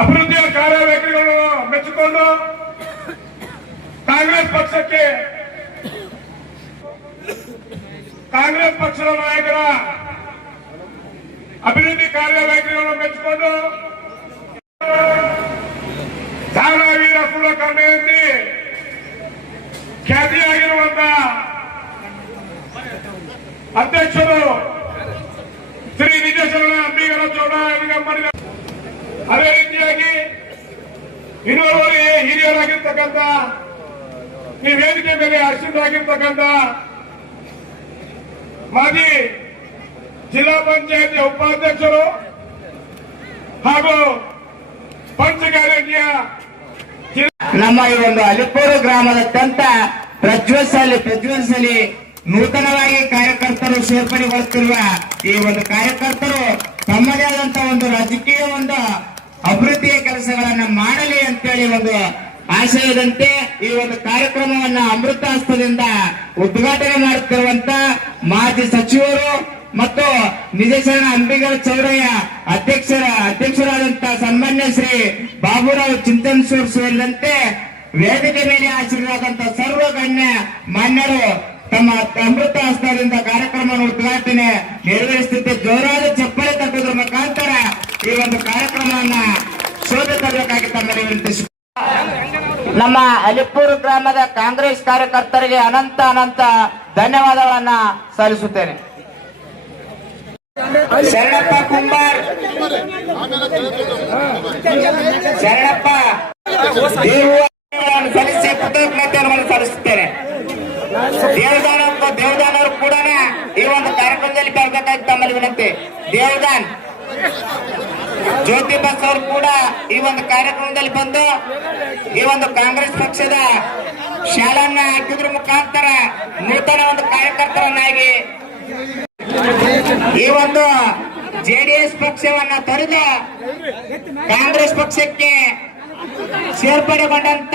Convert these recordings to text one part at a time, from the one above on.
ಅಭಿವೃದ್ಧಿಯ ಕಾರ್ಯವೈಖರಿಗಳನ್ನು ಮೆಚ್ಚಿಕೊಂಡು ಕಾಂಗ್ರೆಸ್ ಪಕ್ಷದ ನಾಯಕರ ಅಭಿವೃದ್ಧಿ ಕಾರ್ಯವೈಖರಿಗಳನ್ನು ಮೆಚ್ಚಿಕೊಂಡು ದಾನವೀರ ಕುಲಕರ್ಣಿಯಲ್ಲಿ ಖ್ಯಾತಿಯಾಗಿರುವಂತಹ ಅಧ್ಯಕ್ಷರು ಶ್ರೀ ನಿಜಶರಣ ಅಂಬಿಗರ ಚೌಡಯ್ಯ. ಅದೇ ರೀತಿಯಾಗಿ ಇನ್ನೋರ್ವರು ಹಿರಿಯರಾಗಿರ್ತಕ್ಕಂಥ ಈ ವೇದಿಕೆ ಮೇಲೆ ಆಶೀರ್ವಾಗಿರ್ತಕ್ಕಂಥ ಮಾಜಿ ಜಿಲ್ಲಾ ಪಂಚಾಯತ್ ಉಪಾಧ್ಯಕ್ಷರು ಹಾಗೂ ಪಂಚಕಾರ್ಯ ನಮ್ಮ ಈ ಒಂದು ಅಲಿಪೂರು ಗ್ರಾಮದ ಅತ್ಯಂತ ಪ್ರಜ್ವಲಿಸಲಿ ನೂತನವಾಗಿ ಕಾರ್ಯಕರ್ತರು ಸೇರ್ಪಡೆಗೊಳ್ಳುತ್ತಿರುವ ಈ ಒಂದು ಕಾರ್ಯಕರ್ತರು ತಮ್ಮದೇ ಆದಂತಹ ಒಂದು ರಾಜಕೀಯ ಒಂದು ಅಭಿವೃದ್ಧಿಯ ಕೆಲಸಗಳನ್ನ ಮಾಡಲಿ ಅಂತೇಳಿ ಒಂದು ಆಶಯದಂತೆ ಈ ಒಂದು ಕಾರ್ಯಕ್ರಮವನ್ನ ಅಮೃತ ಹಸ್ತದಿಂದ ಉದ್ಘಾಟನೆ ಮಾಡುತ್ತಿರುವಂತ ಮಾಜಿ ಸಚಿವರು ಮತ್ತು ನಿಜಶರಣ ಅಂಬಿಗರ ಚೌಡಯ್ಯ ಅಧ್ಯಕ್ಷರಾದಂತಹ ಸನ್ಮಾನ್ಯ ಶ್ರೀ ಬಾಬುರಾವ್ ಚಿಂತನ್ಸೂರ್ ಸೇರಿದಂತೆ ವೇದಿಕೆ ಮೇಲೆ ಆಶೀರ್ವಾದಂತಹ ಸರ್ವಗಣ್ಯ ಮಾನ್ಯರು ತಮ್ಮ ಅಮೃತ ಹಸ್ತದಿಂದ ಕಾರ್ಯಕ್ರಮವನ್ನು ಉದ್ಘಾಟನೆ ನೆರವೇರಿಸುತ್ತಿದ್ದ ಜೋರಾದ ಚಪ್ಪಳೆ ತಟ್ಟುವುದರ ಮುಖಾಂತರ ಈ ಒಂದು ಕಾರ್ಯಕ್ರಮವನ್ನ ಶೋಧ ತರಬೇಕಾಗಿ ತಮ್ಮಲ್ಲಿ ವಿನಂತಿಸಿ ನಮ್ಮ ಅಲಿಪೂರು ಗ್ರಾಮದ ಕಾಂಗ್ರೆಸ್ ಕಾರ್ಯಕರ್ತರಿಗೆ ಅನಂತ ಧನ್ಯವಾದಗಳನ್ನ ಸಲ್ಲಿಸುತ್ತೇನೆ. ಶರಣಪ್ಪ ಕುಂಬಾರ್, ಶರಣಪ್ಪ ಸಲ್ಲಿಸಿ ಕೃತಜ್ಞತೆಯನ್ನು ಸಲ್ಲಿಸುತ್ತೇನೆ. ದೇವದಾನವರು ಕೂಡ ಈ ಒಂದು ಕಾರ್ಯಕ್ರಮದಲ್ಲಿ ಬರಬೇಕಾಗಿ ತಮ್ಮಲ್ಲಿ ವಿನಂತಿ. ದೇವದಾನ್ ಜ್ಯೋತಿ ಬಸ್ ಅವರು ಕೂಡ ಈ ಒಂದು ಕಾರ್ಯಕ್ರಮದಲ್ಲಿ ಬಂದು ಈ ಒಂದು ಕಾಂಗ್ರೆಸ್ ಪಕ್ಷದ ಶಾಲನ್ನ ಹಾಕಿದ್ರ ಮುಖಾಂತರ ನೂತನ ಒಂದು ಕಾರ್ಯಕರ್ತರನ್ನಾಗಿ ಈ ಒಂದು ಜೆಡಿಎಸ್ ಪಕ್ಷವನ್ನ ತೊರೆದು ಕಾಂಗ್ರೆಸ್ ಪಕ್ಷಕ್ಕೆ ಸೇರ್ಪಡೆಗೊಂಡಂತ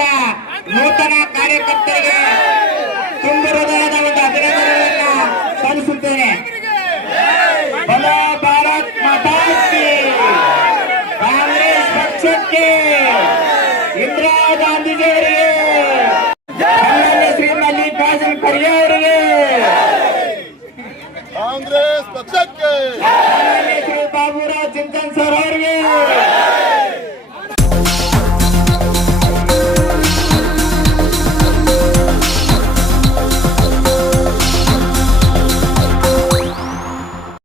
ನೂತನ ಕಾರ್ಯಕರ್ತರಿಗೆ ತುಂಬ ಹೃದಯದ ಒಂದು ಅಭಿನಂದನೆಗಳನ್ನ ಸಲ್ಲಿಸುತ್ತೇನೆ. ಬಲೋ ಭಾರತ್ ಮಾತಾ ಕಿ, ಕಾಂಗ್ರೆಸ್ ಪಕ್ಷಕ್ಕೆ, ಇಂದಿರಾ ಗಾಂಧೀಜಿಯವರಿಗೆ, ಶ್ರೀ ಮಲ್ಲಿಕಾರ್ಜುನ ಖರ್ಗೆ ಅವರಿಗೆ, ಕಾಂಗ್ರೆಸ್ ಪಕ್ಷಕ್ಕೆ